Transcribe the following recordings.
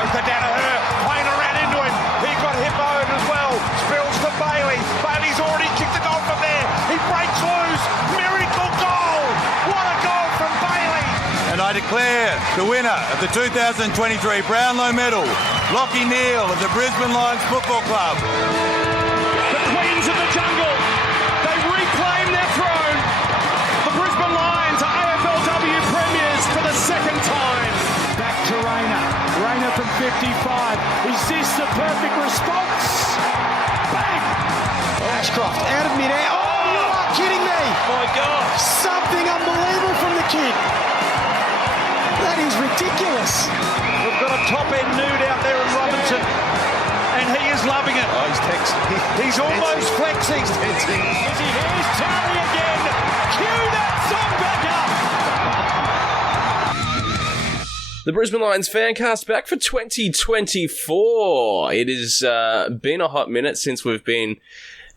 goes to Danaher, playing around into him. He got hit by it as well. Spills to Bailey. Bailey's already kicked the goal from there. He breaks loose. Miracle goal. What a goal from Bailey. And I declare the winner of the 2023 Brownlow Medal, Lachie Neale of the Brisbane Lions Football Club. The Queens of the Jungle. They reclaim their throne. The Brisbane Lions are AFLW premiers for the second time. Back to Rayner. Rayner from 55. Is this the perfect response? Bang! Ashcroft out of midair. Oh, you are kidding me! My God! Something unbelievable from the kid. That is ridiculous. We've got a top-end nude out there in Robinson, and he is loving it. Oh, he's texting. He's almost flexing. As he hears Charlie again. Cue that song back up. The Brisbane Lions Fancast back for 2024. It has been a hot minute since we've been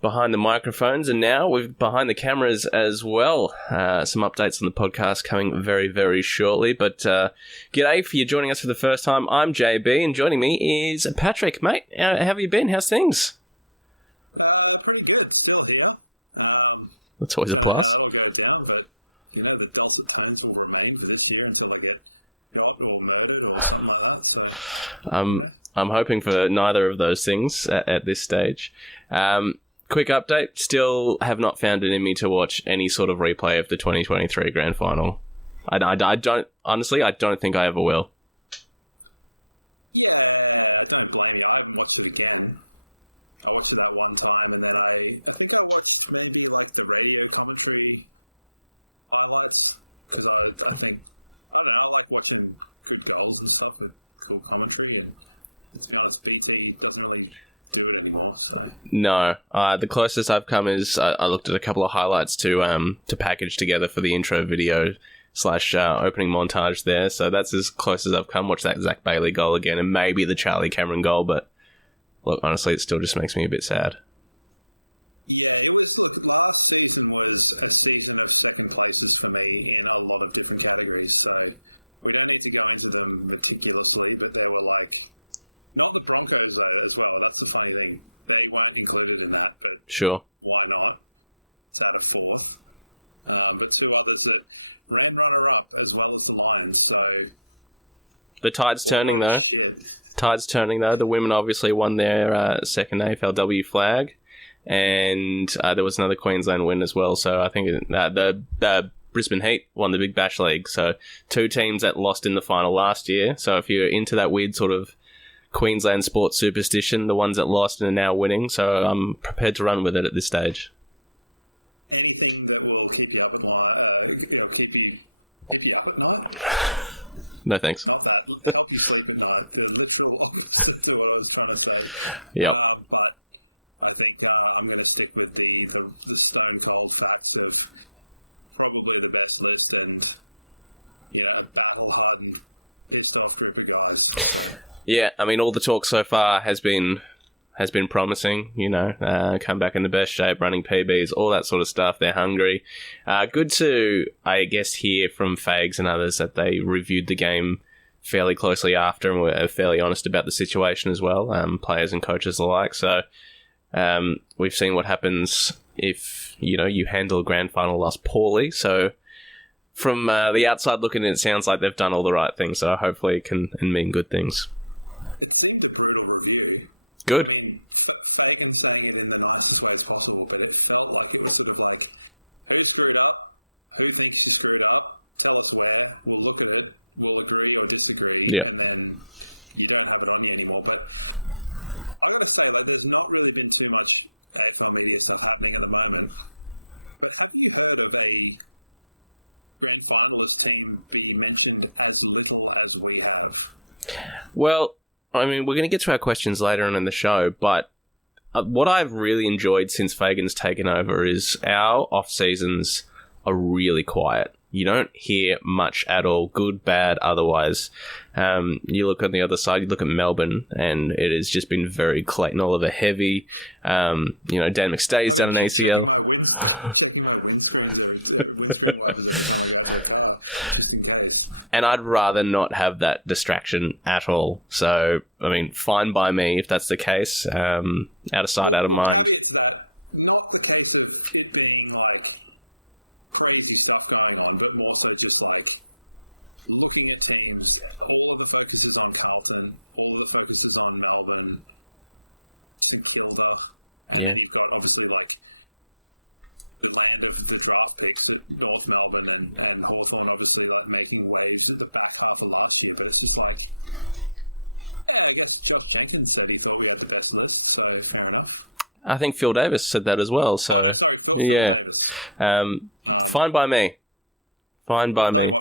behind the microphones, and now we're behind the cameras as well. Some updates on the podcast coming very, very shortly. But g'day if you're joining us for the first time. I'm JB, and joining me is Patrick. Mate, how have you been? How's things? That's always a plus. I'm hoping for neither of those things at this stage. Quick update, still have not found it in me to watch any sort of replay of the 2023 Grand Final. I don't, honestly, I don't think I ever will. No, the closest I've come is I looked at a couple of highlights to package together for the intro video / opening montage there. So that's as close as I've come. Watch that Zach Bailey goal again, and maybe the Charlie Cameron goal. But look, honestly, it still just makes me a bit sad. Sure. The tide's turning, though. The women obviously won their second AFLW flag, and there was another Queensland win as well. So I think the Brisbane Heat won the Big Bash League. So two teams that lost in the final last year. So if you're into that weird sort of Queensland sports superstition, the ones that lost and are now winning, so I'm prepared to run with it at this stage. No thanks. Yep. Yeah, I mean, all the talk so far has been promising, you know, come back in the best shape, running PBs, all that sort of stuff. They're hungry. Good to, I guess, hear from Fags and others that they reviewed the game fairly closely after and were fairly honest about the situation as well, players and coaches alike. So we've seen what happens if, you know, you handle a grand final loss poorly. So from the outside looking in, it sounds like they've done all the right things. So hopefully it can mean good things. Good. Yeah. Well, I mean, we're going to get to our questions later on in the show, but what I've really enjoyed since Fagan's taken over is our off-seasons are really quiet. You don't hear much at all, good, bad, otherwise. You look on the other side, you look at Melbourne, and it has just been very Clayton Oliver heavy. Dan McStay's done an ACL. And I'd rather not have that distraction at all. So, I mean, fine by me if that's the case. Out of sight, out of mind. Yeah. I think Phil Davis said that as well, so yeah. Fine by me. Fine by me.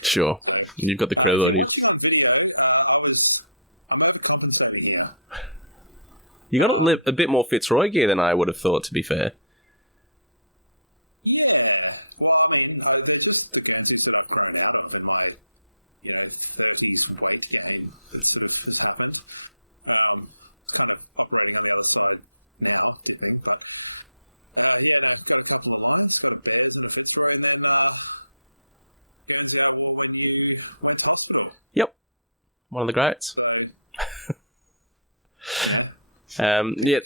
Sure. You've got the credibility. You got a bit more Fitzroy gear than I would have thought, to be fair. Yep. One of the greats. Yeah.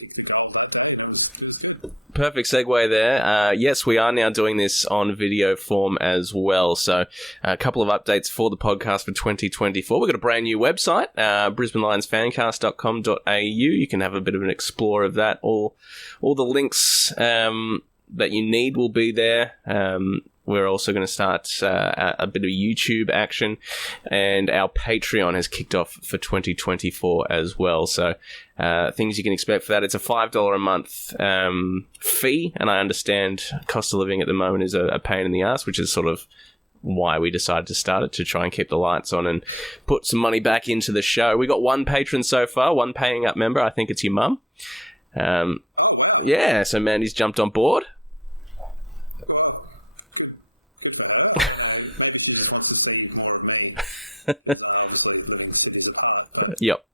Perfect segue there. Yes, we are now doing this on video form as well. So a couple of updates for the podcast for 2024. We've got a brand new website, brisbanelionsfancast.com.au. You can have a bit of an explore of that. All the links that you need will be there. We're also going to start a bit of YouTube action, and our Patreon has kicked off for 2024 as well. So things you can expect for that. It's a $5 a month fee, and I understand cost of living at the moment is a pain in the ass, which is sort of why we decided to start it, to try and keep the lights on and put some money back into the show. We got one patron so far, one paying up member. I think it's your mum. Yeah, so Mandy's jumped on board. Yep.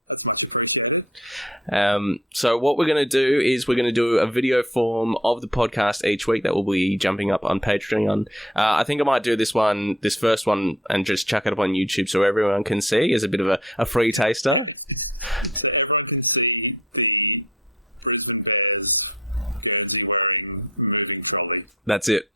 So what we're going to do is we're going to do a video form of the podcast each week that will be jumping up on Patreon. I think I might do this first one, and just chuck it up on YouTube so everyone can see as a bit of a free taster. That's it.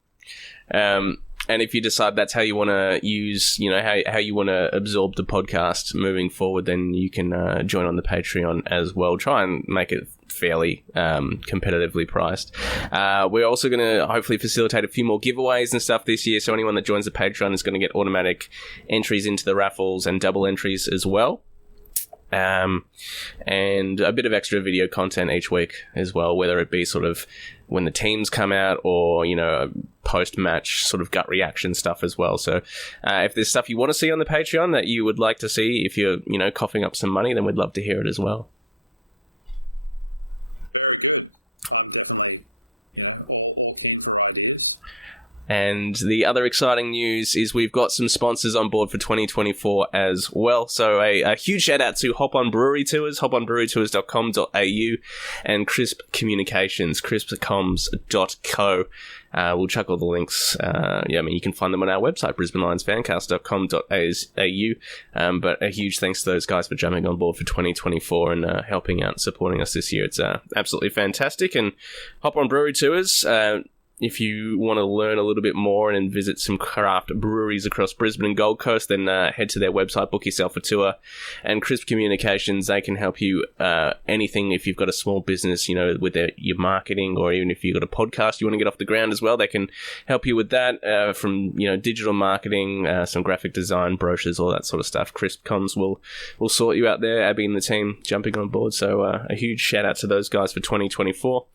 And if you decide that's how you want to use, how you want to absorb the podcast moving forward, then you can join on the Patreon as well. Try and make it fairly competitively priced. We're also going to hopefully facilitate a few more giveaways and stuff this year. So anyone that joins the Patreon is going to get automatic entries into the raffles and double entries as well. And a bit of extra video content each week as well, whether it be sort of when the teams come out or, post-match sort of gut reaction stuff as well. So if there's stuff you want to see on the Patreon that you would like to see, if you're, coughing up some money, then we'd love to hear it as well. And the other exciting news is we've got some sponsors on board for 2024 as well. So a huge shout out to Hop On Brewery Tours, hoponbrewerytours.com.au, and Crisp Communications, crispcoms.co. We'll chuck all the links. You can find them on our website, brisbanelionsfancast.com.au. But a huge thanks to those guys for jumping on board for 2024 and helping out and supporting us this year. It's absolutely fantastic. And Hop On Brewery Tours, if you want to learn a little bit more and visit some craft breweries across Brisbane and Gold Coast, then head to their website, book yourself a tour. And Crisp Communications, they can help you anything if you've got a small business, with your marketing, or even if you've got a podcast you want to get off the ground as well, they can help you with that, from digital marketing, some graphic design, brochures, all that sort of stuff. Crisp Comms will sort you out there. Abby and the team jumping on board. So a huge shout out to those guys for 2024.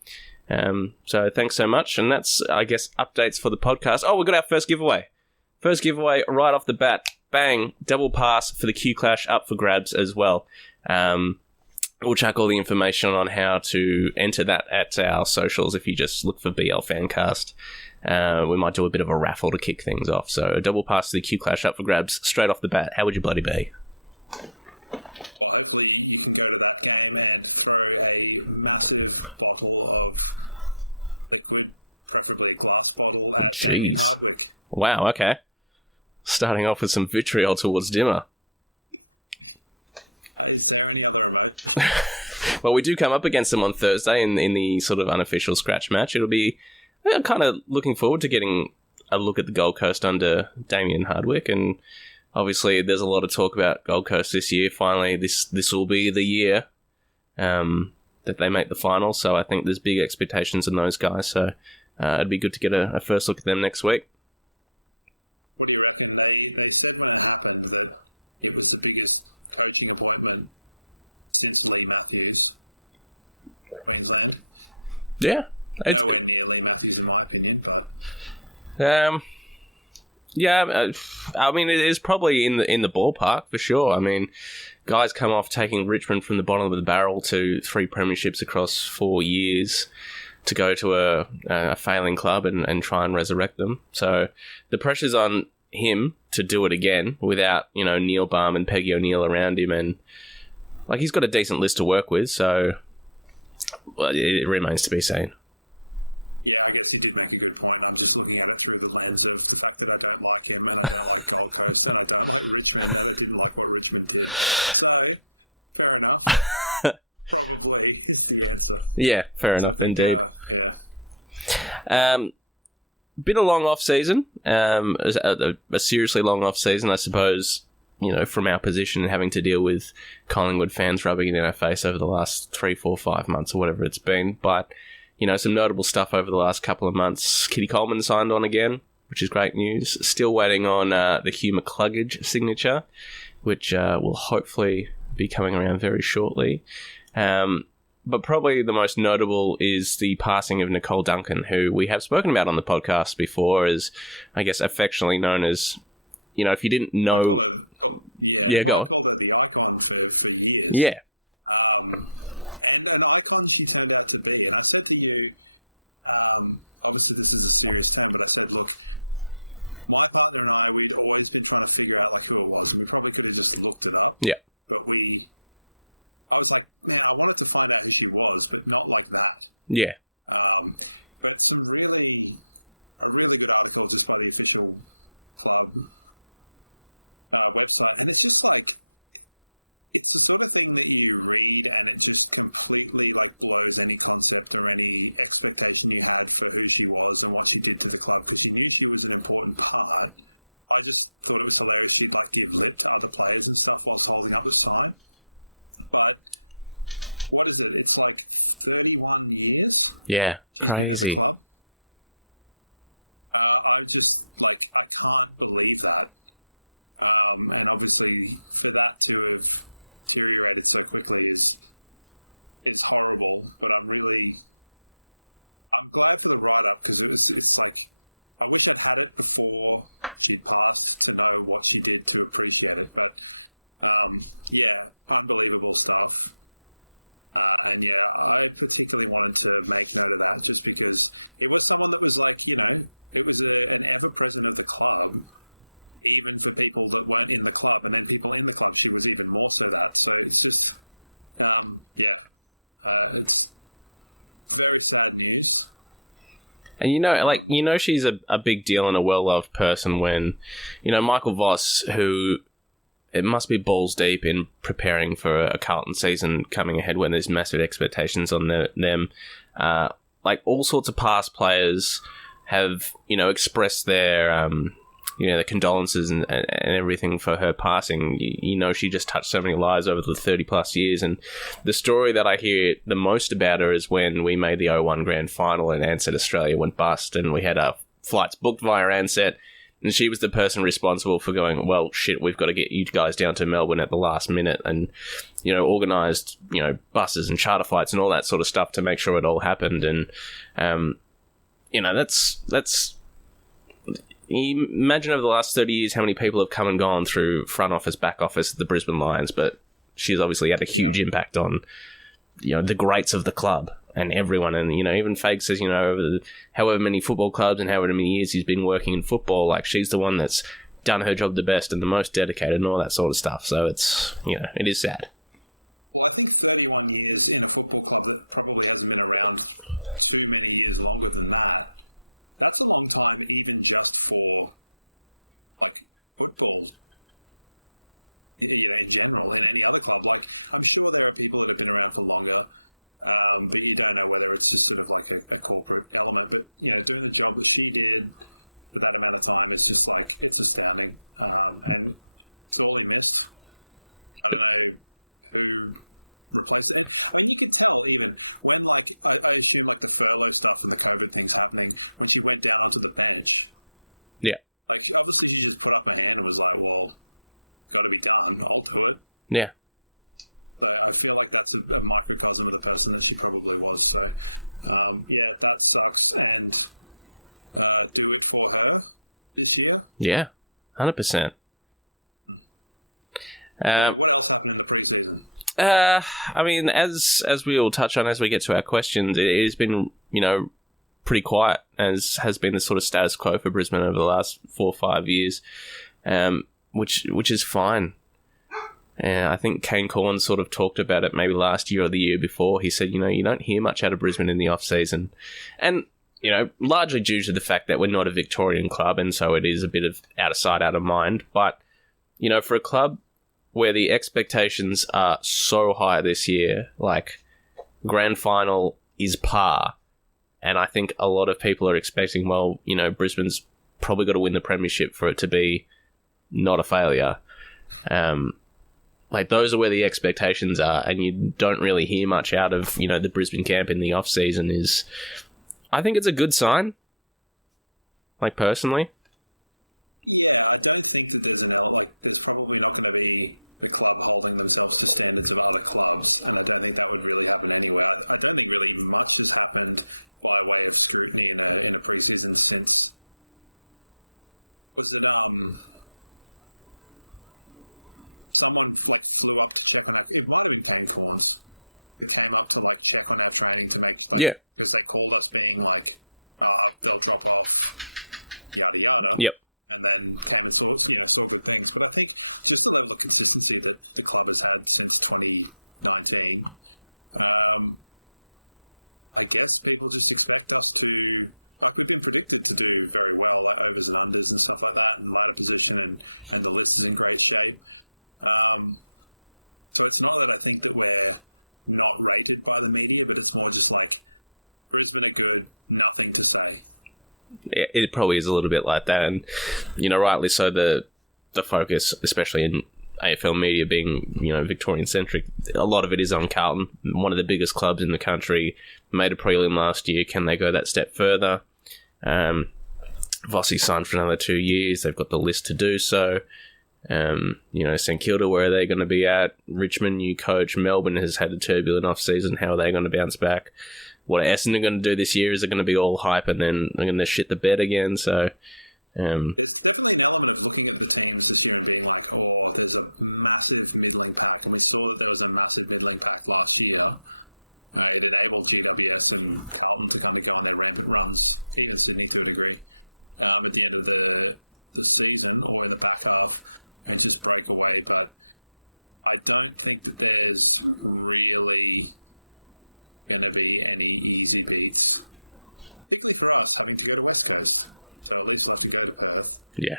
So thanks so much, and that's, I guess, updates for the podcast. Oh, we got our first giveaway right off the bat. Bang, double pass for the Q Clash up for grabs as well. We'll chuck all the information on how to enter that at our socials. If you just look for BL Fancast, we might do a bit of a raffle to kick things off. So a double pass to the Q Clash up for grabs straight off the bat. How would you bloody be? Jeez. Wow, okay. Starting off with some vitriol towards Dimmer. Well, we do come up against them on Thursday in the sort of unofficial scratch match. It'll be kind of looking forward to getting a look at the Gold Coast under Damien Hardwick, and obviously there's a lot of talk about Gold Coast this year. Finally, this will be the year that they make the final, so I think there's big expectations in those guys, so it'd be good to get a first look at them next week. Yeah, I mean, it is probably in the ballpark for sure. I mean, guys come off taking Richmond from the bottom of the barrel to 3 premierships across 4 years to go to a failing club and try and resurrect them. So the pressure's on him to do it again without, Neil Baum and Peggy O'Neill around him, and like he's got a decent list to work with. So it remains to be seen. Yeah, fair enough indeed. Been a long off season, a seriously long off season, I suppose. From our position and having to deal with Collingwood fans rubbing it in our face over the last 3, 4, 5 months or whatever it's been. But, some notable stuff over the last couple of months. Kitty Coleman signed on again, which is great news. Still waiting on the Hugh McCluggage signature, which will hopefully be coming around very shortly. But probably the most notable is the passing of Nicole Duncan, who we have spoken about on the podcast before as, I guess, affectionately known as, if you didn't know... Yeah, go on. Yeah. Yeah. Yeah. Yeah, crazy. And she's a big deal and a well-loved person when, Michael Voss, who it must be balls deep in preparing for a Carlton season coming ahead when there's massive expectations on them. All sorts of past players have, expressed their, their condolences and everything for her passing. She just touched so many lives over the 30 plus years. And the story that I hear the most about her is when we made the 01 grand final and Ansett Australia went bust and we had our flights booked via Ansett. And she was the person responsible for going, well, shit, we've got to get you guys down to Melbourne at the last minute and, organised, buses and charter flights and all that sort of stuff to make sure it all happened. And, that's you imagine over the last 30 years how many people have come and gone through front office, back office at the Brisbane Lions, but she's obviously had a huge impact on, the greats of the club and everyone. And, even Fag says, over however many football clubs and however many years he's been working in football, she's the one that's done her job the best and the most dedicated and all that sort of stuff. So it's, it is sad. Yeah, 100%. I mean, as we all touch on as we get to our questions, it has been, pretty quiet, as has been the sort of status quo for Brisbane over the last 4 or 5 years, which is fine. I think Kane Corn sort of talked about it maybe last year or the year before. He said, you don't hear much out of Brisbane in the off-season. And, largely due to the fact that we're not a Victorian club, and so it is a bit of out of sight, out of mind. But, for a club where the expectations are so high this year, like grand final is par, and I think a lot of people are expecting, Brisbane's probably got to win the premiership for it to be not a failure. Those are where the expectations are, and you don't really hear much out of, the Brisbane camp in the off-season I think it's a good sign, personally. Yeah. Yep. It probably is a little bit like that, and rightly so. The focus, especially in AFL media, being Victorian centric, a lot of it is on Carlton, one of the biggest clubs in the country. Made a prelim last year. Can they go that step further? Vossi signed for another 2 years. They've got the list to do so. St Kilda, where are they going to be at? Richmond, new coach. Melbourne has had a turbulent off season. How are they going to bounce back? What are Essendon going to do this year? Is it going to be all hype and then they're going to shit the bed again? So, yeah.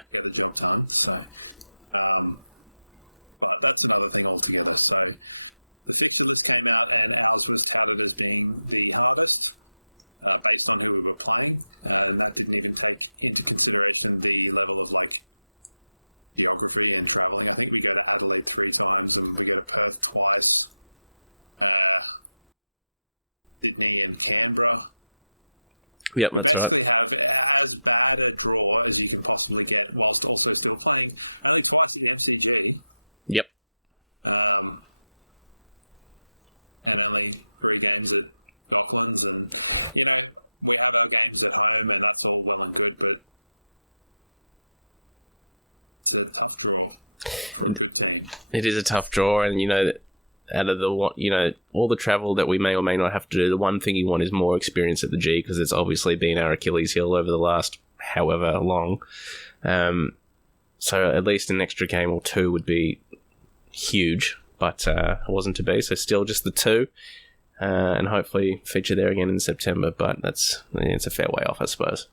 Yep, that's right. Yep. It is a tough draw, and out of the all the travel that we may or may not have to do, the one thing you want is more experience at the G, because it's obviously been our Achilles heel over the last however long. So at least an extra game or two would be huge, but it wasn't to be. So still just the 2, and hopefully feature there again in September. But it's a fair way off, I suppose.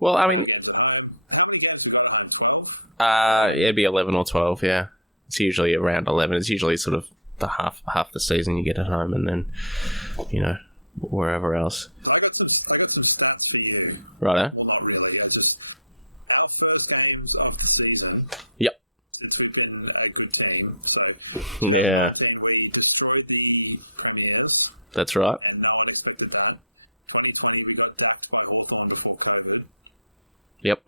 Well, I mean, it'd be 11 or 12, yeah. It's usually around 11. It's usually sort of the half the season you get at home, and then, wherever else. Righto. Yep. Yeah. That's right. Yep.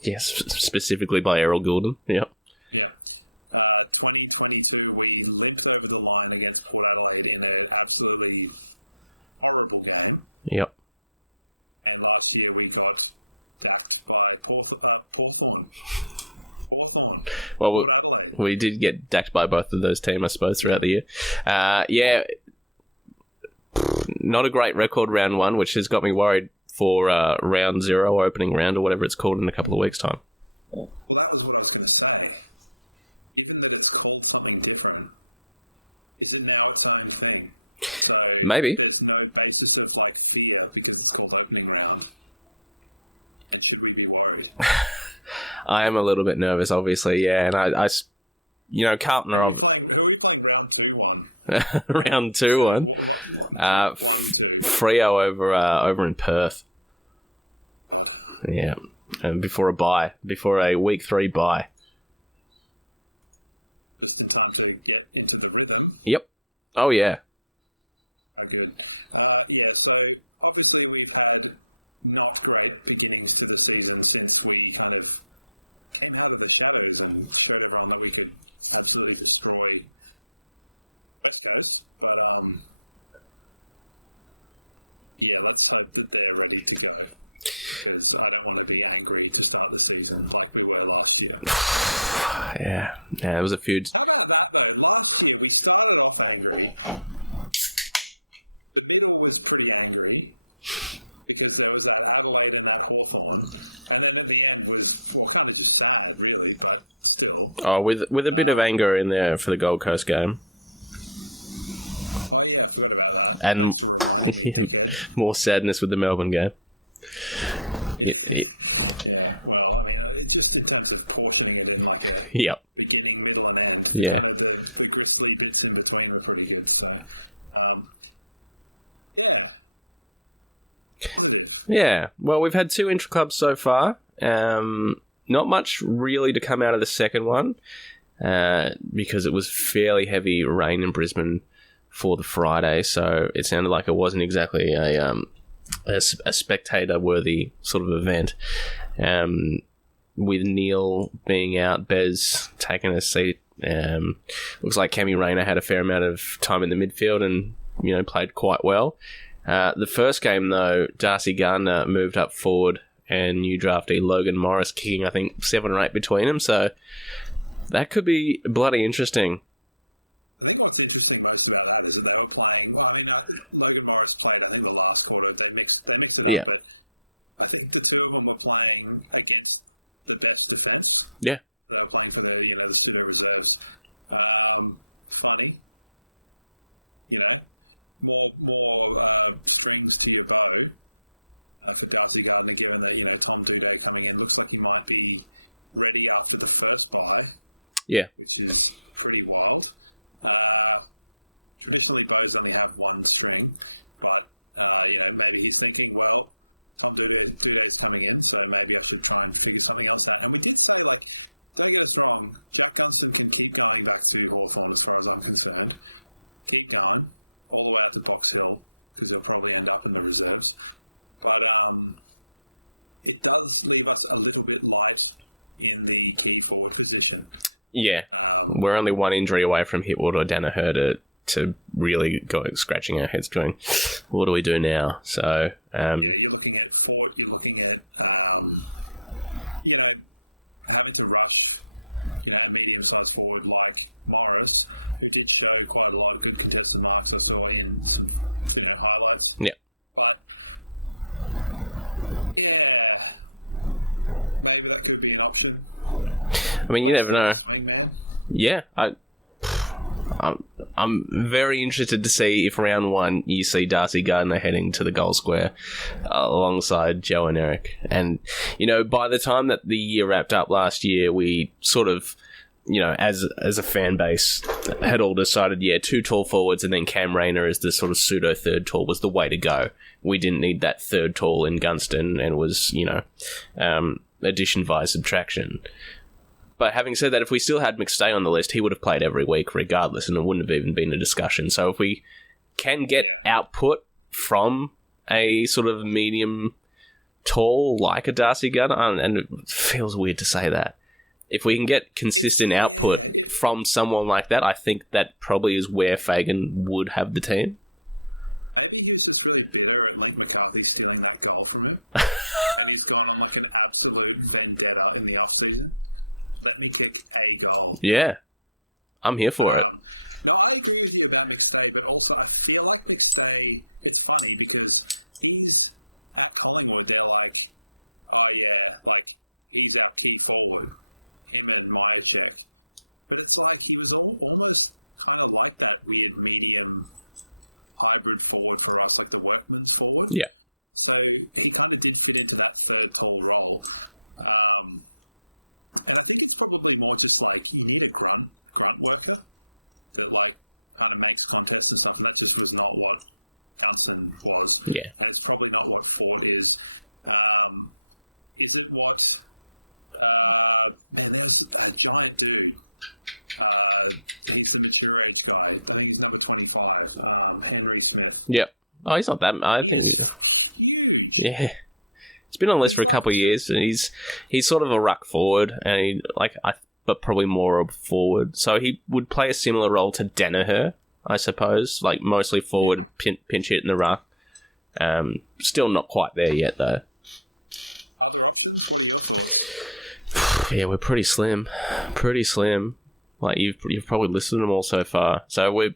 Yes, specifically by Errol Goulden. Yep. Yep. Well, we did get decked by both of those teams, I suppose, throughout the year. Yeah, not a great record round one, which has got me worried for round 0, opening round, or whatever it's called in a couple of weeks' time. Maybe. I am a little bit nervous, obviously, yeah, and I Carlton are round 2-1. Freo over in Perth. Yeah, and before a week 3 bye. Yep. Oh yeah. Yeah, it was a feud. Oh, with a bit of anger in there for the Gold Coast game. And more sadness with the Melbourne game. Yep. Yeah. Yeah. Well, we've had 2 intra-clubs so far. Not much really to come out of the second one, because it was fairly heavy rain in Brisbane for the Friday, so it sounded like it wasn't exactly a spectator-worthy sort of event. With Neil being out, Bez taking a seat. Looks like Cammy Rayner had a fair amount of time in the midfield and, played quite well. The first game, though, Darcy Gardner moved up forward and new draftee Logan Morris kicking, I think, 7 or 8 between them. So that could be bloody interesting. Yeah. Yeah. Yeah. Yeah, we're only 1 injury away from Hipwood or Danaher to really go scratching our heads going, what do we do now? So, yeah. I mean, you never know. Yeah, I I'm very interested to see if round one you see Darcy Gardner heading to the goal square alongside Joe and Eric. And, by the time that the year wrapped up last year, we sort of, as a fan base, had all decided, 2 tall forwards and then Cam Rayner as the sort of pseudo third tall was the way to go. We didn't need that third tall in Gunston, and it was, addition via subtraction. But having said that, if we still had McStay on the list, he would have played every week regardless, and it wouldn't have even been a discussion. So if we can get output from a sort of medium tall like a Darcy Gardner, and it feels weird to say that, if we can get consistent output from someone like that, I think that probably is where Fagan would have the team. Yeah, I'm here for it. Yeah. Yeah. Yep. Oh, he's not that. I think. Yeah. He's been on the list for a couple of years, and he's sort of a ruck forward, and but probably more a forward. So he would play a similar role to Danaher, I suppose, like mostly forward, pinch hit in the ruck. Still not quite there yet, though. Yeah, we're pretty slim. Pretty slim. Like, you've probably listed them all so far. So we're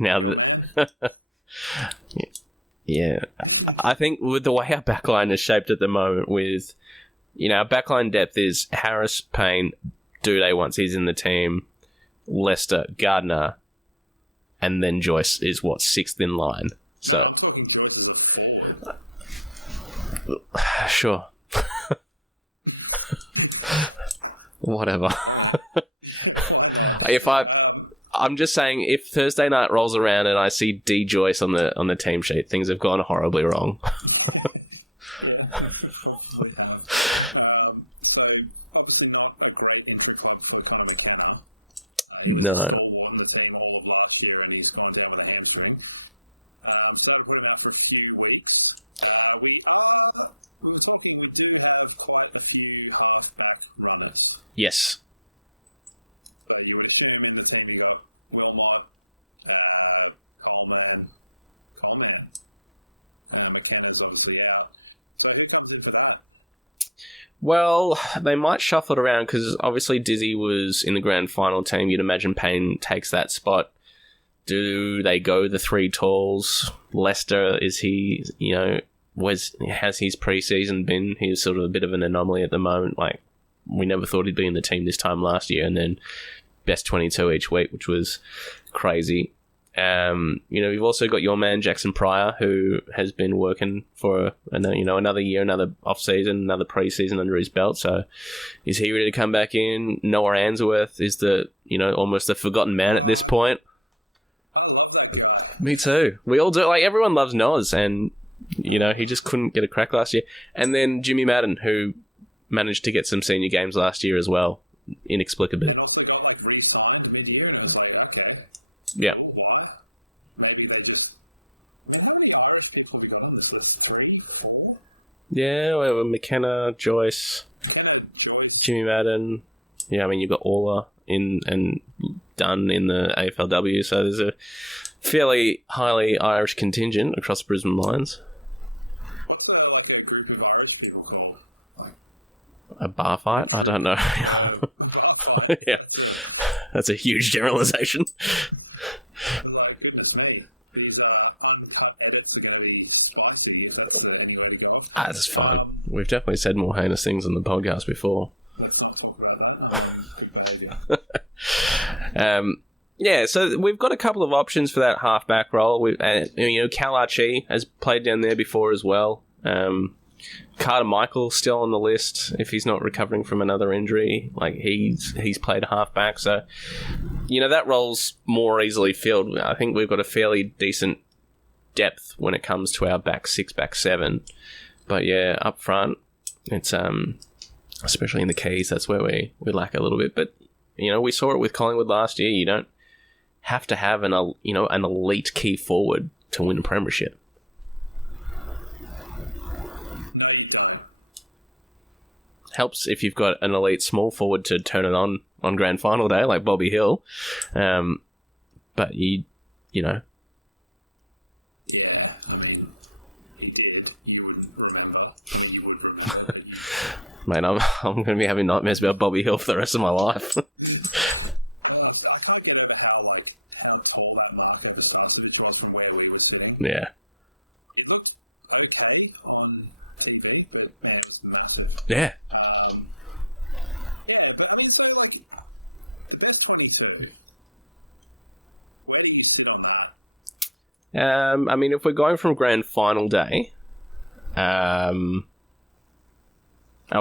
now that... Yeah. I think with the way our backline is shaped at the moment with... our backline depth is Harris, Payne, Duday once he's in the team, Lester, Gardner, and then Joyce is, sixth in line. So... Sure. Whatever. I'm just saying, if Thursday night rolls around and I see D Joyce on the team sheet, things have gone horribly wrong. No. Yes. Well, they might shuffle it around because obviously Dizzy was in the grand final team. You'd imagine Payne takes that spot. Do they go the 3 talls? Lester, is he, has his preseason been? He's sort of a bit of an anomaly at the moment. Like, we never thought he'd be in the team this time last year, and then best 22 each week, which was crazy. You've also got your man Jackson Pryor, who has been working for another year, another off season, another preseason under his belt. So, is he ready to come back in? Noah Answorth is almost the forgotten man at this point. Me too. We all do. Like, everyone loves Noah's, and he just couldn't get a crack last year. And then Jimmy Madden, who managed to get some senior games last year as well, inexplicably. Yeah. Yeah, well, McKenna, Joyce, Jimmy Madden. Yeah, I mean, you've got Orla and Dunn in the AFLW, so there's a fairly highly Irish contingent across Brisbane Lions. A bar fight? I don't know. Yeah. That's a huge generalisation. That's fine. We've definitely said more heinous things on the podcast before. Yeah, so we've got a couple of options for that halfback role. Cal Archie has played down there before as well. Carter Michael still on the list if he's not recovering from another injury. Like he's played halfback, so that role's more easily filled. I think we've got a fairly decent depth when it comes to our back six, back seven. But yeah, up front, it's especially in the keys, that's where we lack a little bit. But we saw it with Collingwood last year. You don't have to have an elite key forward to win a premiership. Helps if you've got an elite small forward to turn it on grand final day, like Bobby Hill. But you know. Mate, I'm going to be having nightmares about Bobby Hill for the rest of my life. Yeah. Yeah. I mean, if we're going from grand final day, are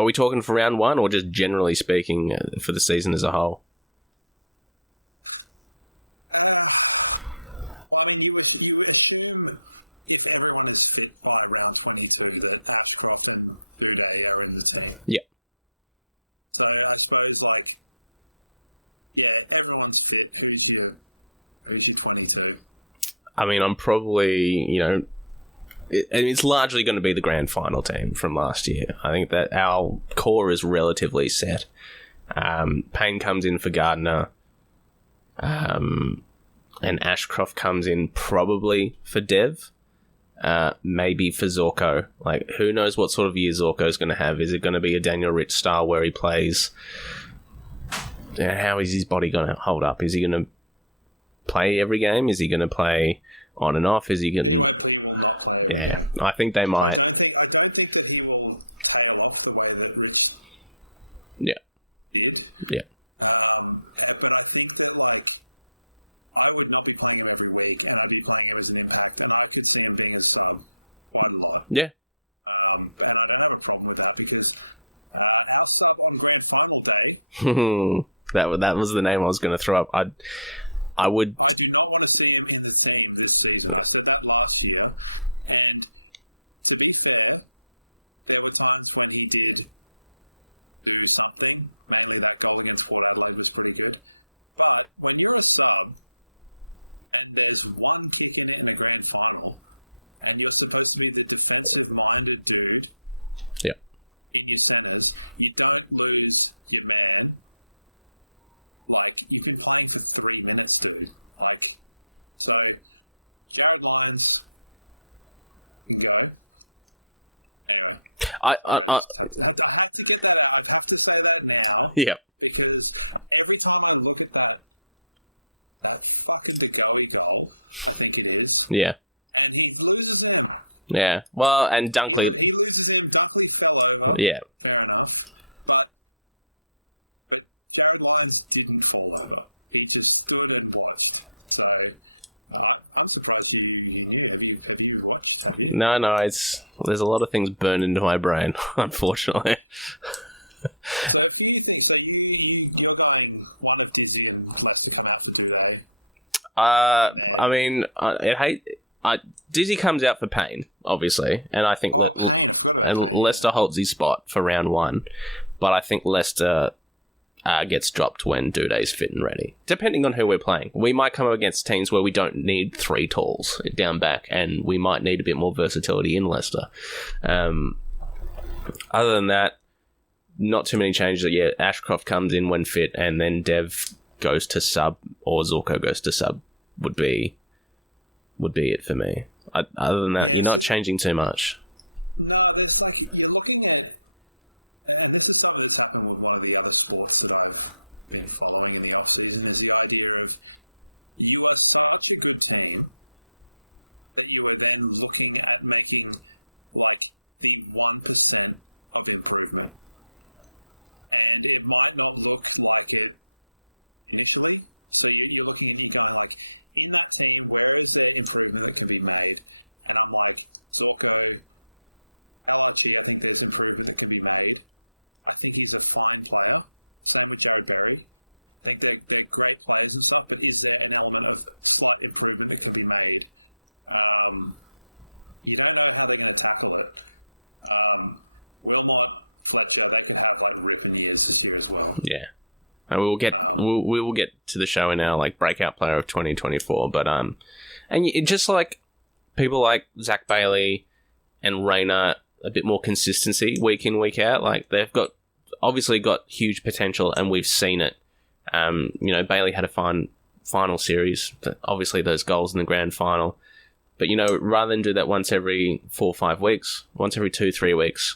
we talking for round one or just generally speaking for the season as a whole? Yeah. I mean, I'm probably, it's largely going to be the grand final team from last year. I think that our core is relatively set. Payne comes in for Gardner, and Ashcroft comes in probably for Dev, maybe for Zorko. Like, who knows what sort of year Zorko's going to have? Is it going to be a Daniel Rich style where he plays? How is his body going to hold up? Is he going to play every game? Is he going to play on and off? Is he going to... Yeah, I think they might. Yeah. Yeah. Yeah. That was the name I was going to throw up. I would... Yeah. I yeah. Yeah. Yeah. Well, and Dunkley. Yeah. No, there's a lot of things burned into my brain, unfortunately. I mean, Dizzy comes out for Payne, obviously, and I think and Leicester holds his spot for round one, but I think Leicester gets dropped when Duday's fit and ready, depending on who we're playing. We might come up against teams where we don't need three talls down back, and we might need a bit more versatility in Leicester. Other than that, not too many changes. Yeah, Ashcroft comes in when fit, and then Dev goes to sub, or Zorko goes to sub, would be it for me. Other than that, you're not changing too much. Yeah. And we will get to the show in our like breakout player of 2024, but and just like people like Zach Bailey and Rayner, a bit more consistency week in, week out. Like they've obviously got huge potential, and we've seen it. Bailey had a fine final series, obviously those goals in the grand final. But rather than do that once every 4 or 5 weeks, once every 2-3 weeks,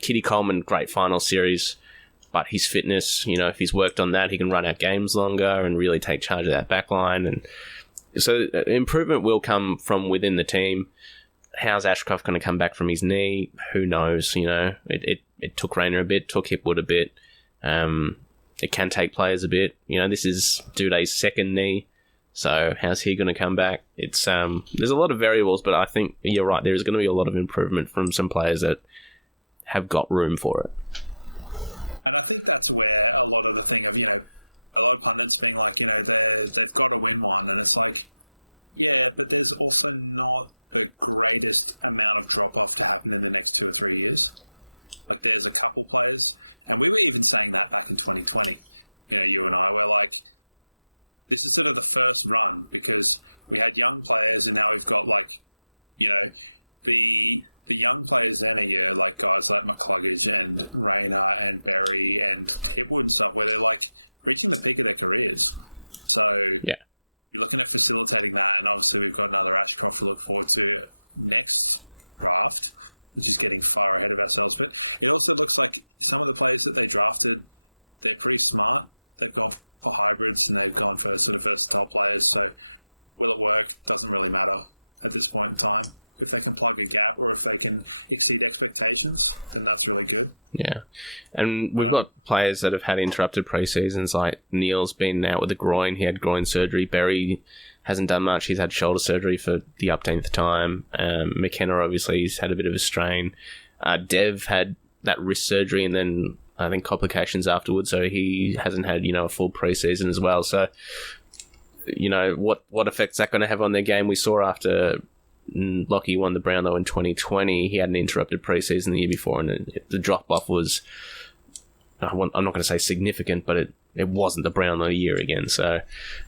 Kitty Coleman, great final series. But his fitness, if he's worked on that, he can run out games longer and really take charge of that back line. And so improvement will come from within the team. How's Ashcroft going to come back from his knee? Who knows? It took Rayner a bit, took Hipwood a bit. It can take players a bit. This is Dude's second knee. So how's he going to come back? It's there's a lot of variables, but I think you're right. There is going to be a lot of improvement from some players that have got room for it. Yeah. Yeah. And we've got players that have had interrupted pre-seasons, like Neil's been out with a groin. He had groin surgery. Berry hasn't done much. He's had shoulder surgery for the upteenth time. McKenna, obviously, he's had a bit of a strain. Dev had that wrist surgery and then I think complications afterwards, so he hasn't had, a full pre-season as well. So, what effect's that going to have on their game? We saw after Lockie won the Brownlow in 2020, he had an interrupted pre-season the year before, and the drop-off was, I'm not going to say significant, but it wasn't the Brownlow year again, so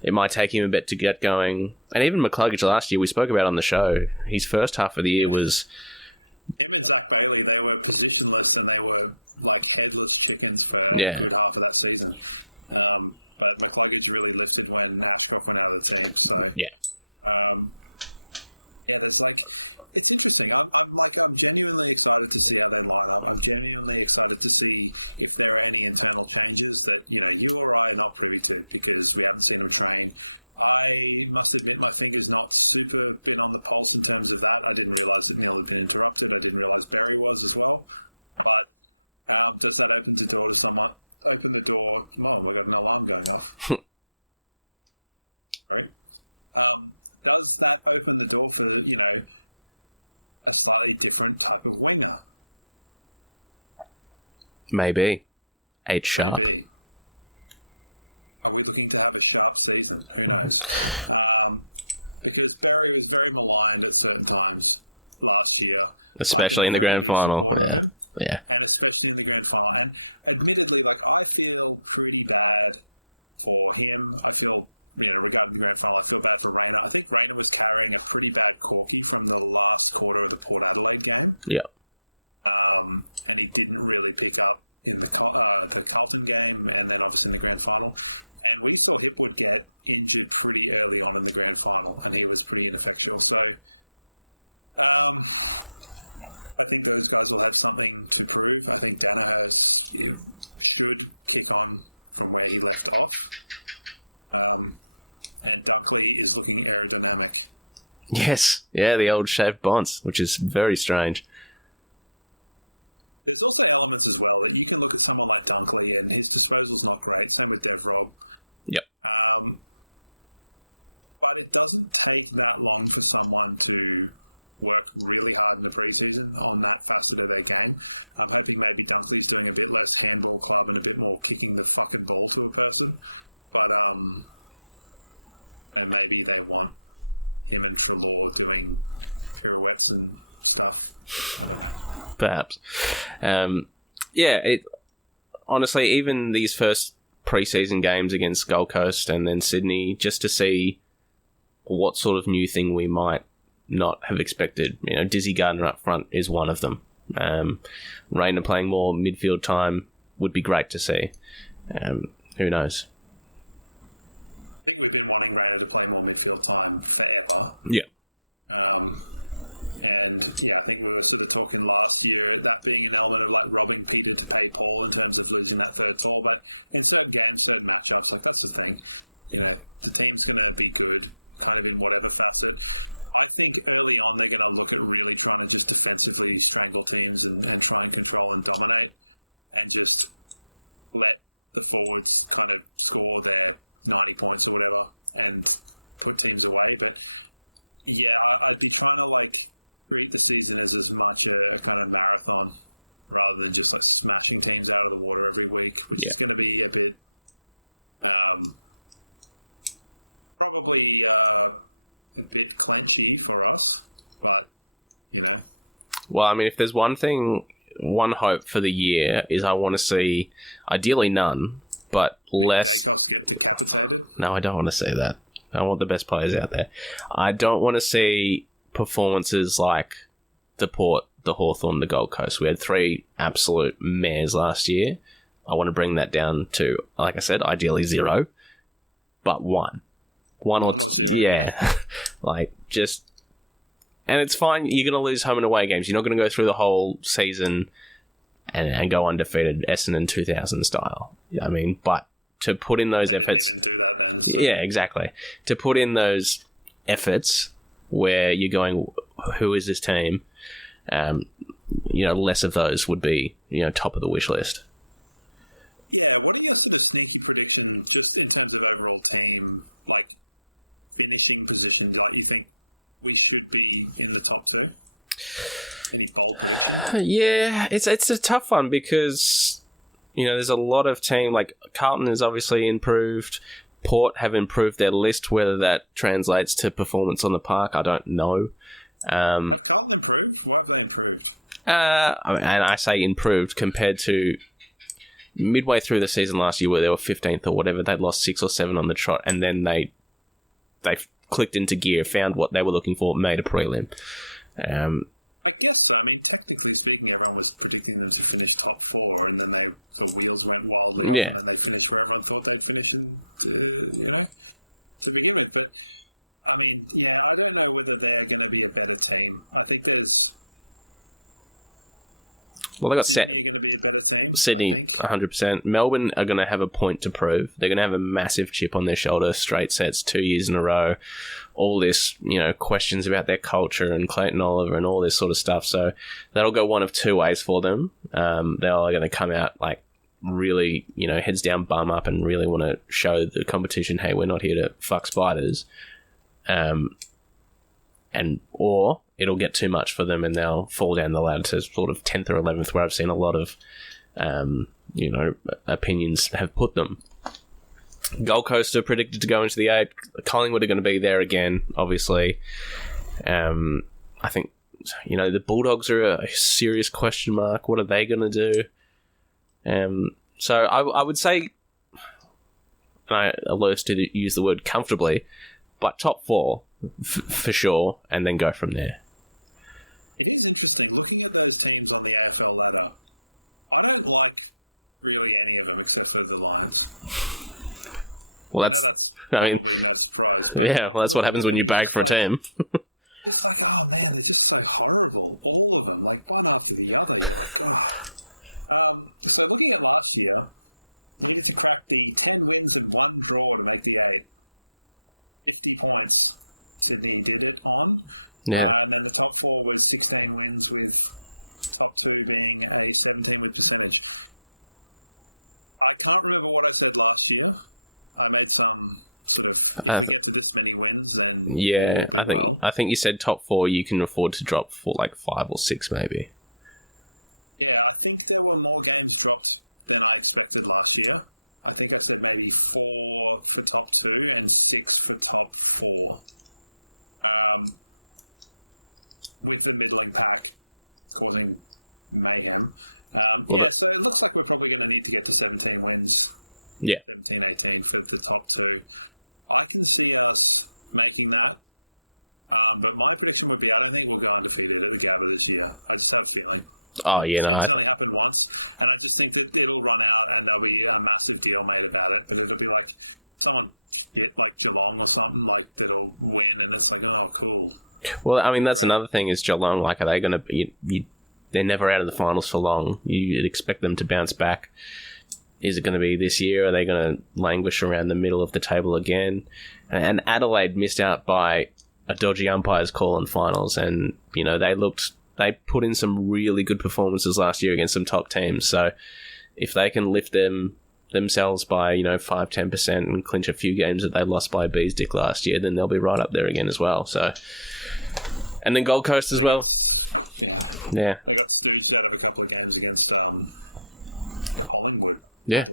it might take him a bit to get going. And even McCluggage last year, we spoke about on the show, his first half of the year was... Yeah. Yeah. Maybe. 8 sharp. Especially in the grand final. Yeah. Yeah. Yeah. Yes, yeah, the old shaved bonds, which is very strange. Yep. Perhaps. honestly, even these first pre-season games against Gold Coast and then Sydney, just to see what sort of new thing we might not have expected. You know, Dizzy Gardner up front is one of them. Rayner playing more midfield time would be great to see. Who knows? Yeah. Yeah. Well, I mean, if there's one hope for the year is I want to see, ideally none, but less. No, I don't want to say that. I want the best players out there. I don't want to see performances like the Port, the Hawthorn, the Gold Coast. We had 3 absolute mares last year. I want to bring that down to, like I said, ideally 0, but 1. 1 or 2, yeah. Like, just... And it's fine, you're going to lose home and away games. You're not going to go through the whole season and go undefeated Essendon 2000 style. I mean, but to put in those efforts... Yeah, exactly. To put in those efforts where you're going, who is this team? Less of those would be, top of the wish list. Yeah, it's a tough one because, there's a lot of team, like Carlton has obviously improved. Port have improved their list. Whether that translates to performance on the park, I don't know. And I say improved compared to midway through the season last year where they were 15th or whatever. They'd lost 6 or 7 on the trot, and then they clicked into gear, found what they were looking for, made a prelim. Yeah. Well, they got set. Sydney, 100%. Melbourne are going to have a point to prove. They're going to have a massive chip on their shoulder, straight sets 2 years in a row. All this, questions about their culture and Clayton Oliver and all this sort of stuff. So that'll go one of 2 ways for them. They're going to come out like really, heads down, bum up, and really want to show the competition, hey, we're not here to fuck spiders. Or it'll get too much for them and they'll fall down the ladder to sort of 10th or 11th, where I've seen a lot of, opinions have put them. Gold Coast are predicted to go into the 8. Collingwood are going to be there again, obviously. I think, the Bulldogs are a serious question mark. What are they going to do? So I would say, and I alert to use the word comfortably, but top 4 for sure, and then go from there. Well, that's what happens when you bag for a team. Yeah. I think you said top 4. You can afford to drop for like 5 or 6, maybe. Well, Oh, you know, well, I mean, that's another thing is Geelong. Like, are they going to be? They're never out of the finals for long. You'd expect them to bounce back. Is it going to be this year? Are they going to languish around the middle of the table again? And Adelaide missed out by a dodgy umpire's call in finals, and you know they put in some really good performances last year against some top teams. So if they can lift themselves by 5-10% and clinch a few games that they lost by a bee's dick last year, then they'll be right up there again as well. So, and then Gold Coast as well. Yeah. Yeah.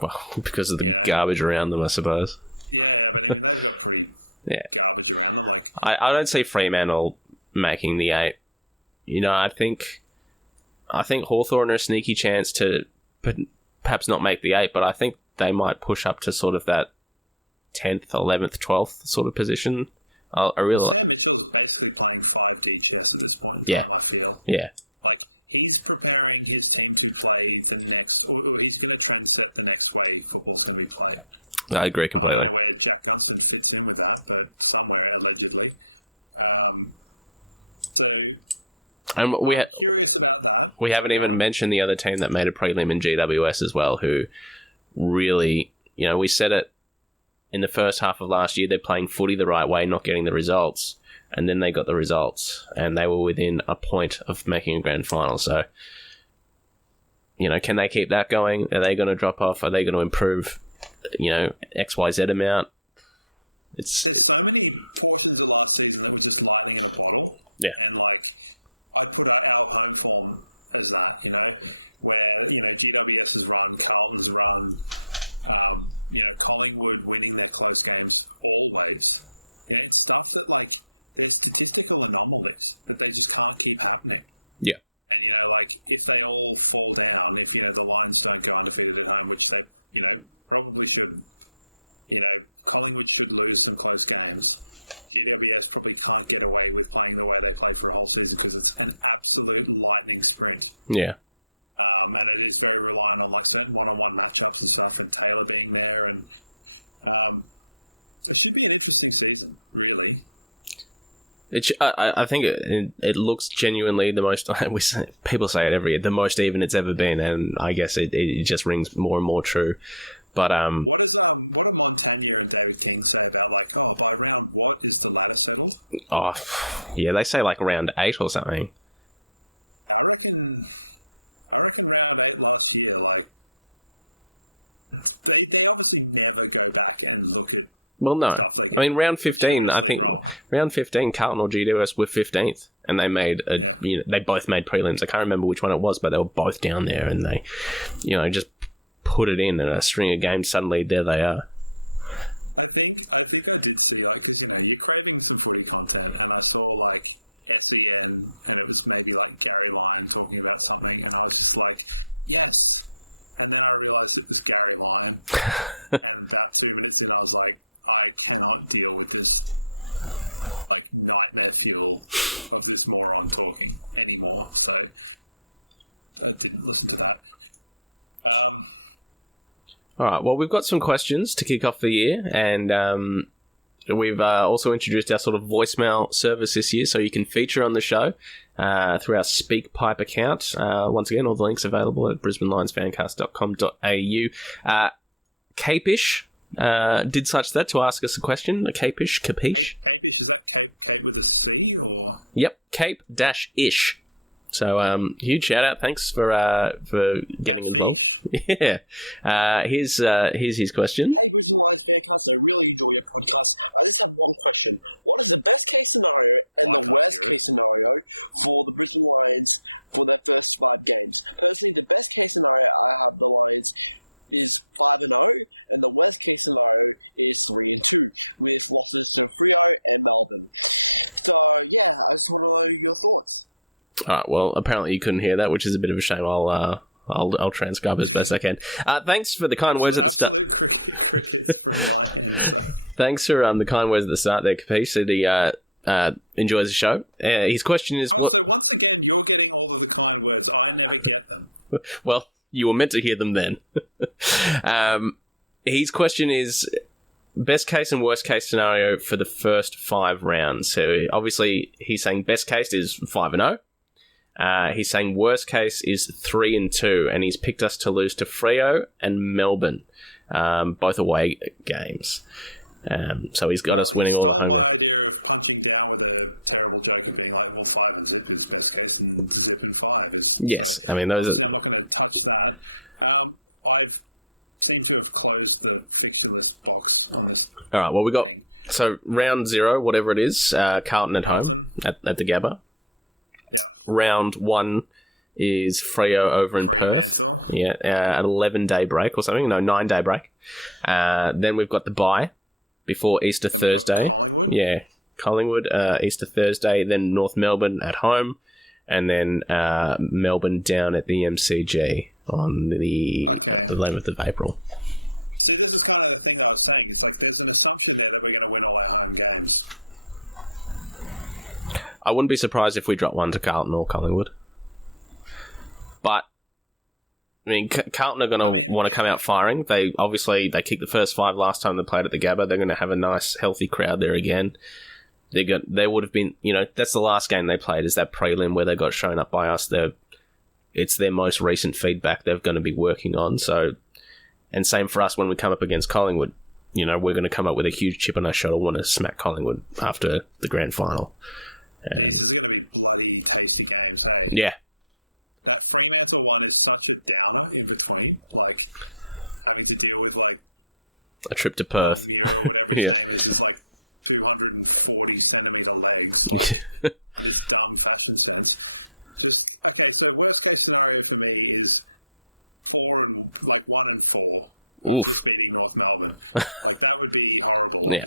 Well, because of the garbage around them, I suppose. Yeah. I don't see Fremantle making the 8. I think Hawthorn are a sneaky chance to perhaps not make the 8, but I think they might push up to sort of that 10th, 11th, 12th sort of position. I really... Yeah. Yeah. I agree completely. And we haven't even mentioned the other team that made a prelim in GWS as well, who really, we said it in the first half of last year, they're playing footy the right way, not getting the results, and then they got the results, and they were within a point of making a grand final. So, can they keep that going? Are they going to drop off? Are they going to improve, XYZ amount? Yeah. Yeah. Yeah. I think it looks genuinely the most. People say it every year, the most even it's ever been, and I guess it just rings more and more true. But yeah, they say like round 8 or something. Well, no. I mean, round 15, Carlton or GWS were 15th, and they made they both made prelims. I can't remember which one it was, but they were both down there, and they, just put it in a string of games. Suddenly, there they are. All right, well, we've got some questions to kick off the year, and we've also introduced our sort of voicemail service this year, so you can feature on the show through our SpeakPipe account. Once again, all the links available at brisbanelionsfancast.com.au. Capish did such that to ask us a question. Capish? Yep, Cape-ish. So, huge shout out. Thanks for getting involved. Yeah. Here's his question. All right. Well, apparently you couldn't hear that, which is a bit of a shame. I'll transcribe as best I can. Thanks for the kind words at the start. Thanks for the kind words at the start there, Capiche. Said he enjoys the show. His question is what... Well, you were meant to hear them then. His question is best case and worst case scenario for the first 5 rounds. So obviously he's saying best case is 5-0. He's saying worst case is 3-2, and he's picked us to lose to Freo and Melbourne, both away games. So he's got us winning all the home games. Yes, I mean those are. All right. Well, we got round 0, whatever it is, Carlton at home at the Gabba. Round 1 is Freo over in Perth. Yeah, an 11-day break or something. No, 9-day break. Then we've got the bye before Easter Thursday. Yeah, Collingwood, Easter Thursday. Then North Melbourne at home. And then Melbourne down at the MCG on the 11th of April. I wouldn't be surprised if we dropped one to Carlton or Collingwood. But, I mean, Carlton are going to want to come out firing. They kicked the first 5 last time they played at the Gabba. They're going to have a nice, healthy crowd there again. They would have been, that's the last game they played, is that prelim where they got shown up by us. It's their most recent feedback they're going to be working on. So, and same for us when we come up against Collingwood. We're going to come up with a huge chip on our shoulder, want to smack Collingwood after the grand final. Yeah. A trip to Perth. Yeah. Oof. Yeah.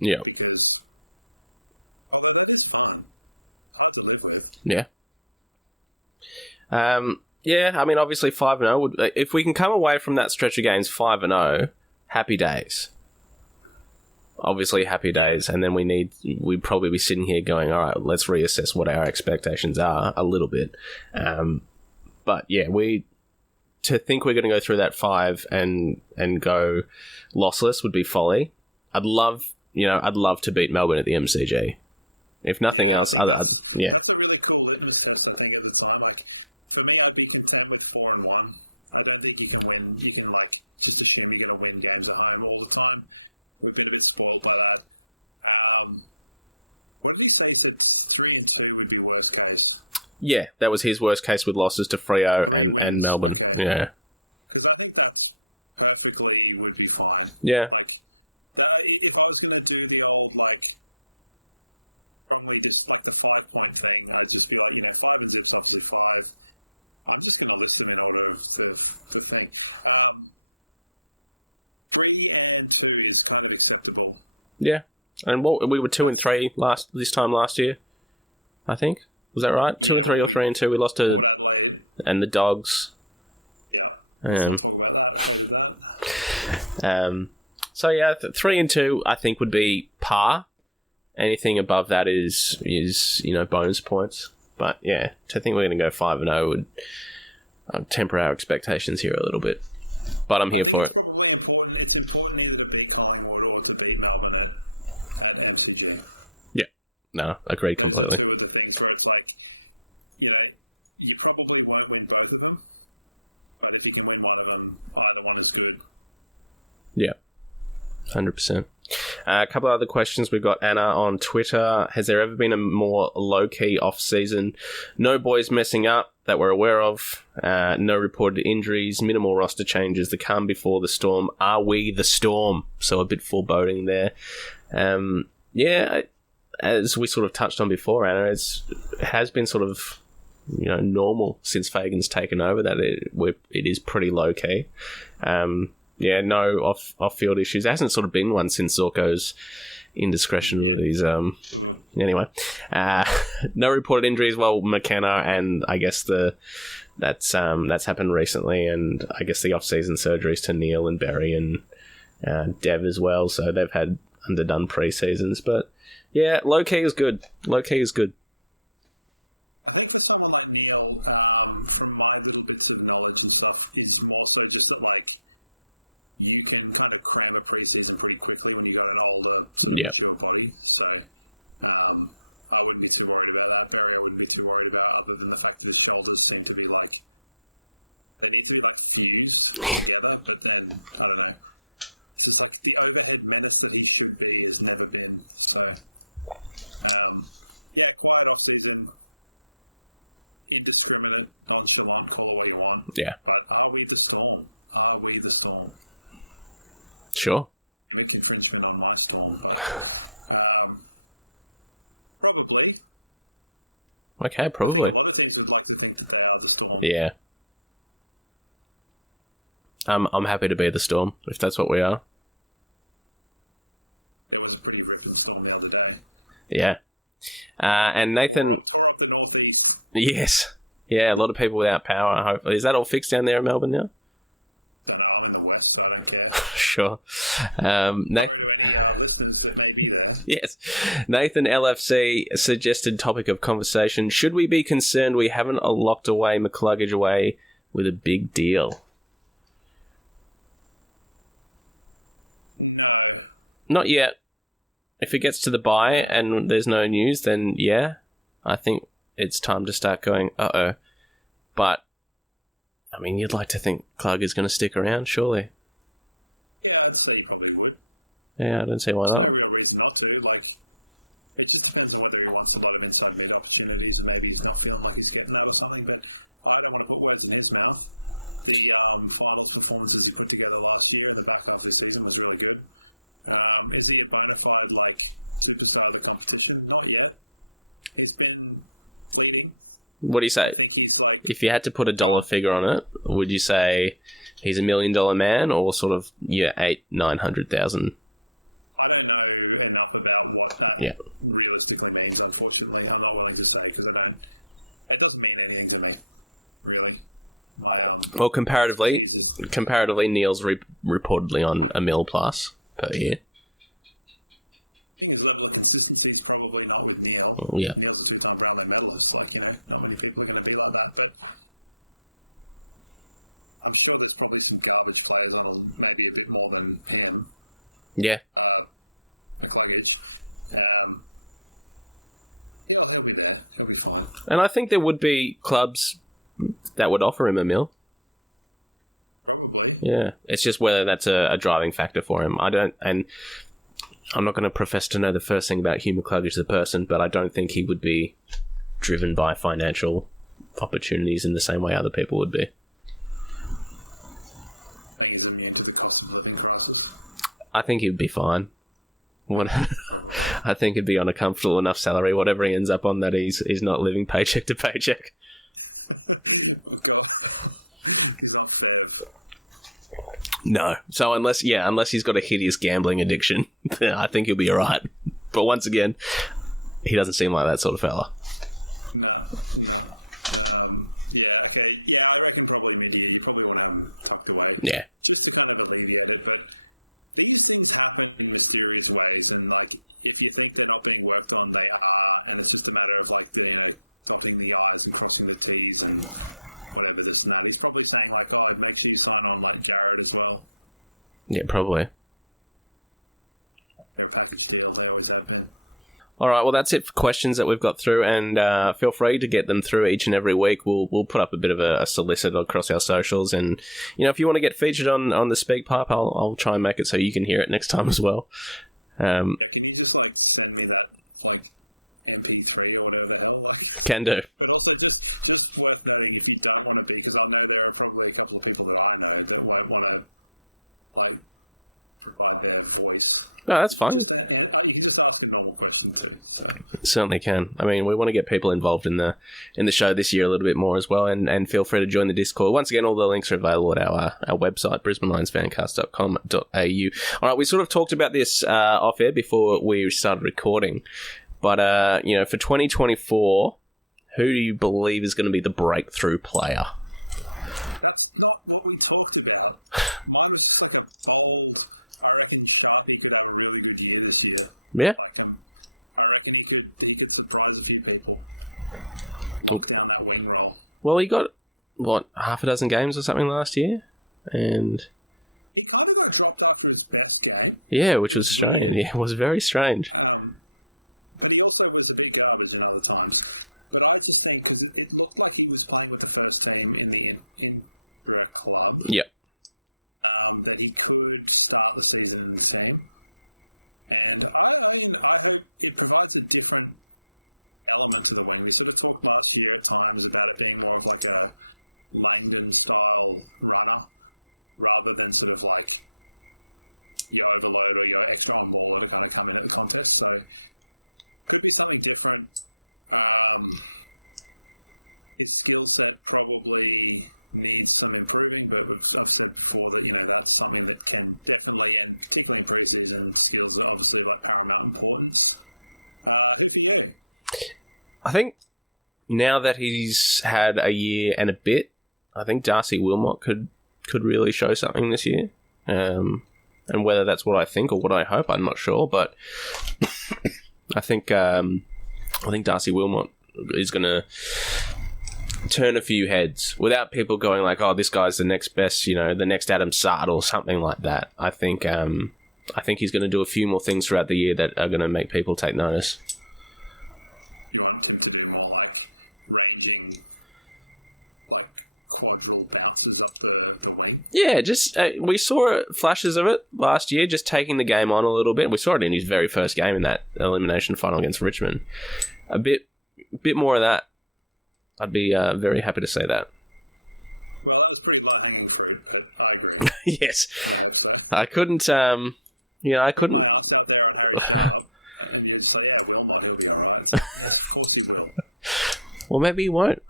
Yeah. Yeah. Yeah, I mean, obviously 5-0 would, if we can come away from that stretch of games 5-0, happy days. Obviously happy days, and then we'd probably be sitting here going, all right, let's reassess what our expectations are a little bit. But yeah, to think we're going to go through that 5 and go lossless would be folly. I'd love to beat Melbourne at the MCG. If nothing else, yeah. Yeah, that was his worst case with losses to Freo and Melbourne. Yeah. Yeah. Yeah, and we were 2-3 this time last year, I think. Was that right? 2-3 or 3-2? We lost to, and the Dogs. So yeah, 3-2 I think would be par. Anything above that is bonus points. But yeah, to think we're going to go 5-0 would temper our expectations here a little bit. But I'm here for it. Yeah, no, agreed completely. Yeah, 100%. A couple of other questions. We've got Anna on Twitter. Has there ever been a more low-key off-season? No boys messing up. that we're aware of. No reported injuries, minimal roster changes. The calm before the storm. Are we the storm? So a bit foreboding there. As we sort of touched on before, Anna, it has been sort of normal since Fagan's taken over that it is pretty low key. No off-field issues. There hasn't sort of been one since Zorko's indiscretion with his anyway. No reported injuries. Well, McKenna, and I guess that's happened recently, and I guess the off-season surgeries to Neil and Berry and Dev as well. So they've had underdone pre-seasons, but yeah, low key is good. Low key is good. Yeah. Yeah. Sure. Okay, probably. Yeah. I'm happy to be the Storm, if that's what we are. Yeah. And Nathan... Yes. Yeah, a lot of people without power, hopefully. Is that all fixed down there in Melbourne now? Sure. Nathan... Yes. Nathan LFC suggested topic of conversation. Should we be concerned we haven't locked away McCluggage away with a big deal? Not yet. If it gets to the bye and there's no news, then yeah, I think it's time to start going, uh-oh. But, I mean, you'd like to think Clug is going to stick around, surely. Yeah, I don't see why not. What do you say? If you had to put a dollar figure on it, would you say he's $1 million man or sort of 800,000-900,000? Yeah. Well, comparatively, Neil's reportedly on $1 million plus per year. Yeah. Yeah. And I think there would be clubs that would offer him $1 million. Yeah. It's just whether that's a driving factor for him. I'm not going to profess to know the first thing about Hugh McCluggage as a person, but I don't think he would be driven by financial opportunities in the same way other people would be. I think he'd be fine. I think he'd be on a comfortable enough salary, whatever he ends up on, that he's not living paycheck to paycheck. No. So unless he's got a hideous gambling addiction, I think he'll be alright. But once again, he doesn't seem like that sort of fella. Yeah. Yeah, probably. All right, well, that's it for questions that we've got through, and feel free to get them through each and every week. We'll put up a bit of a solicit across our socials, and if you want to get featured on the Speak Pipe, I'll try and make it so you can hear it next time as well. Can do. No, that's fine. Certainly can. I mean, we want to get people involved in the show this year a little bit more as well, and feel free to join the Discord. Once again, all the links are available at our website, brisbanelionsfancast.com.au. All right, we sort of talked about this off air before we started recording, but for 2024, who do you believe is going to be the breakthrough player? Yeah. Well, he got, half a dozen games or something last year? And... yeah, which was strange. Yeah, it was very strange. Yep. I think now that he's had a year and a bit, I think Darcy Wilmot could really show something this year. And whether that's what I think or what I hope, I'm not sure. But I think Darcy Wilmot is going to turn a few heads without people going like, "Oh, this guy's the next best," the next Adam Sard or something like that. I think he's going to do a few more things throughout the year that are going to make people take notice. Yeah, just we saw flashes of it last year, just taking the game on a little bit. We saw it in his very first game in that elimination final against Richmond. A bit more of that. I'd be very happy to say that. Yes, I couldn't. I couldn't. Well, maybe he won't.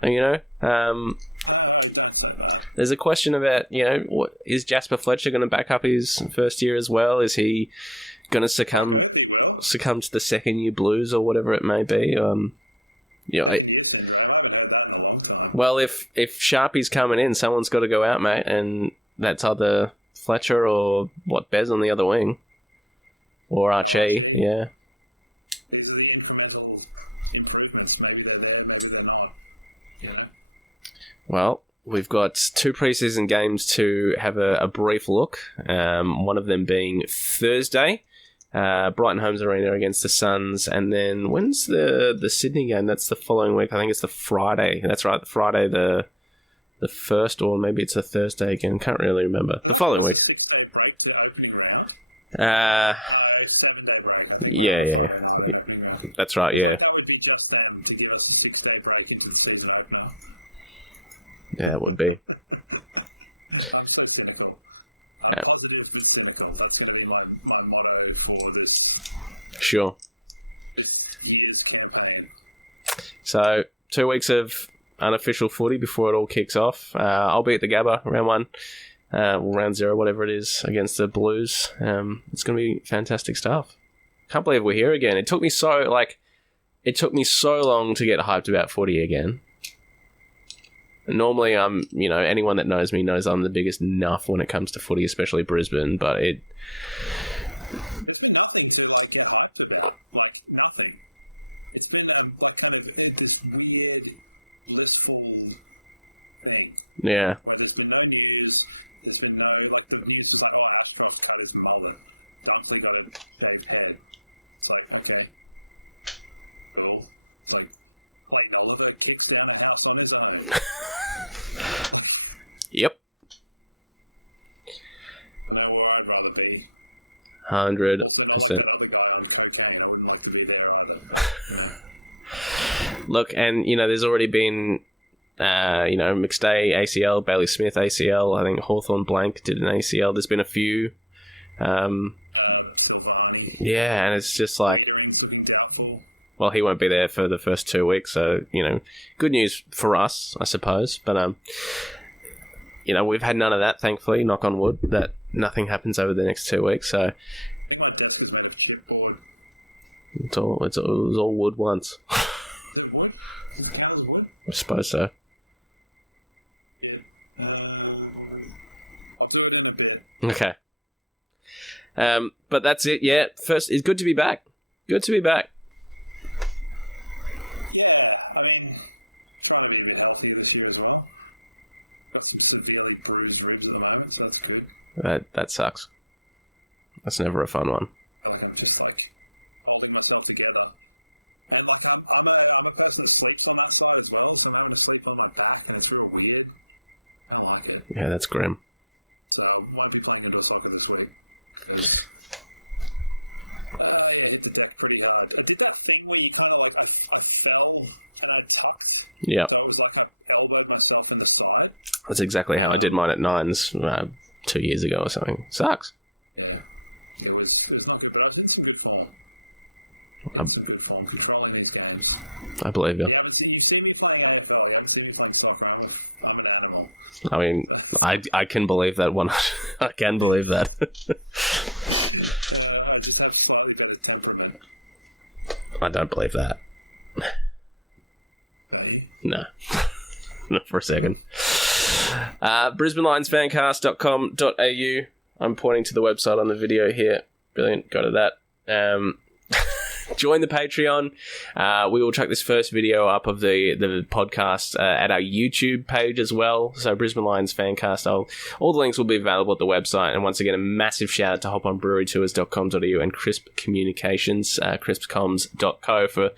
There's a question about, what is Jasper Fletcher going to back up his first year as well? Is he going to succumb to the second year blues or whatever it may be? Well, if Sharpie's coming in, someone's got to go out, mate, and that's either Fletcher or Bez on the other wing, or Archie, yeah. Well, we've got 2 preseason games to have a brief look. One of them being Thursday, Brighton Homes Arena against the Suns, and then when's the Sydney game? That's the following week. I think it's the Friday. That's right, the Friday the first, or maybe it's a Thursday again. Can't really remember. The following week. Yeah. That's right. Yeah. Yeah, it would be. Yeah. Sure. So, 2 weeks of unofficial footy before it all kicks off. I'll be at the Gabba round 1, round 0, whatever it is, against the Blues. It's going to be fantastic stuff. Can't believe we're here again. It took me so long to get hyped about footy again. Normally, anyone that knows me knows I'm the biggest nuff when it comes to footy, especially Brisbane, but it... Yeah. Yep. 100%. Look, and, there's already been, McStay ACL, Bailey Smith ACL, I think Hawthorn Blank did an ACL. There's been a few. Yeah, and it's just like, well, he won't be there for the first 2 weeks, so, good news for us, I suppose. But, we've had none of that, thankfully, knock on wood, that nothing happens over the next 2 weeks, so it was all wood once. I suppose so. Okay. But that's it, yeah. First, it's good to be back. Good to be back. That sucks. That's never a fun one. Yeah, that's grim. Yep. That's exactly how I did mine at Nines 2 years ago or something. Sucks. I believe you. I mean, I can believe that one. I can believe that. I don't believe that. No. Not for a second. BrisbaneLionsFancast.com.au. I'm pointing to the website on the video here. Brilliant. Go to that. Join the Patreon. We will chuck this first video up of the podcast at our YouTube page as well. So Brisbane Lions Fancast. All the links will be available at the website. And once again, a massive shout out to hoponbrewerytours.com.au and Crisp Communications, crispcoms.co for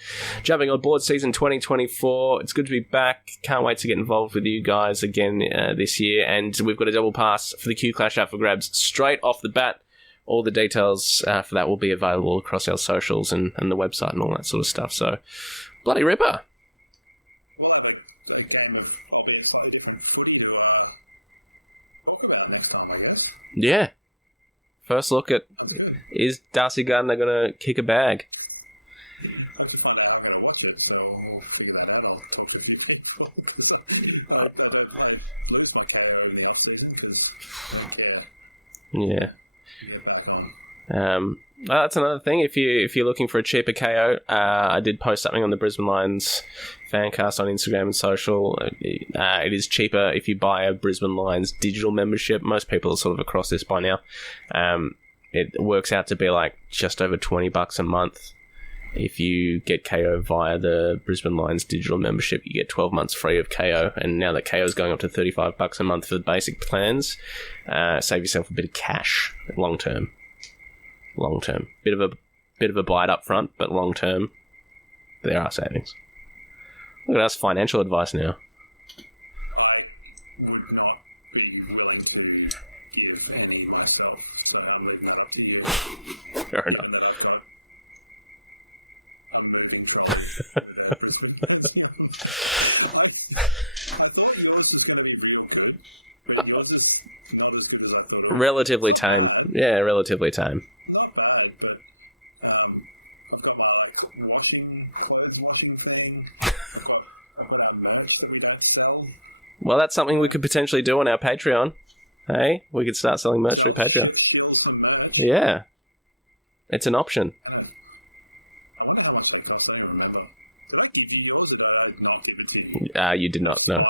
jumping on board season 2024. It's good to be back. Can't wait to get involved with you guys again this year. And we've got a double pass for the Q Clash up for grabs straight off the bat. All the details for that will be available across our socials and the website and all that sort of stuff. So, bloody ripper. Yeah. First look at, is Darcy Gardner going to kick a bag? Yeah. That's another thing. If you're looking for a cheaper KO, I did post something on the Brisbane Lions Fancast on Instagram and social. It is cheaper if you buy a Brisbane Lions digital membership. Most people are sort of across this by now. It works out to be like just over $20 a month. If you get KO via the Brisbane Lions digital membership, you get 12 months free of KO. And now that KO is going up to $35 a month for the basic plans, save yourself a bit of cash long term. Long term, bit of a bite up front, but long term, there are savings. Look at us, financial advice now. Fair enough. Relatively tame. Yeah, relatively tame. Well, that's something we could potentially do on our Patreon. Hey, we could start selling merch through Patreon. Yeah. It's an option. You did not know.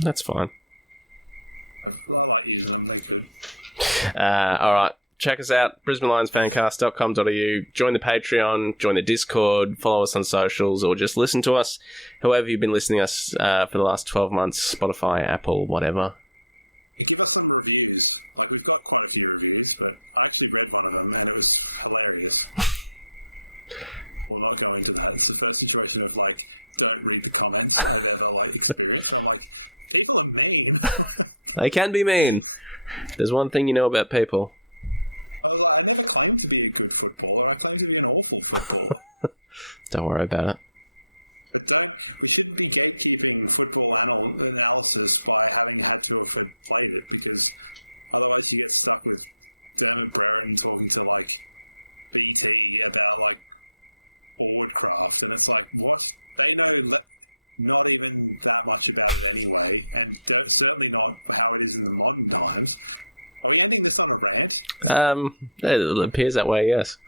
That's fine. Alright. Check us out, BrisbaneLionsFancast.com.au. Join the Patreon, join the Discord, follow us on socials, or just listen to us. However you've been listening to us for the last 12 months, Spotify, Apple, whatever. They can be mean. There's one thing you know about people. Don't worry about it. It appears that way, yes.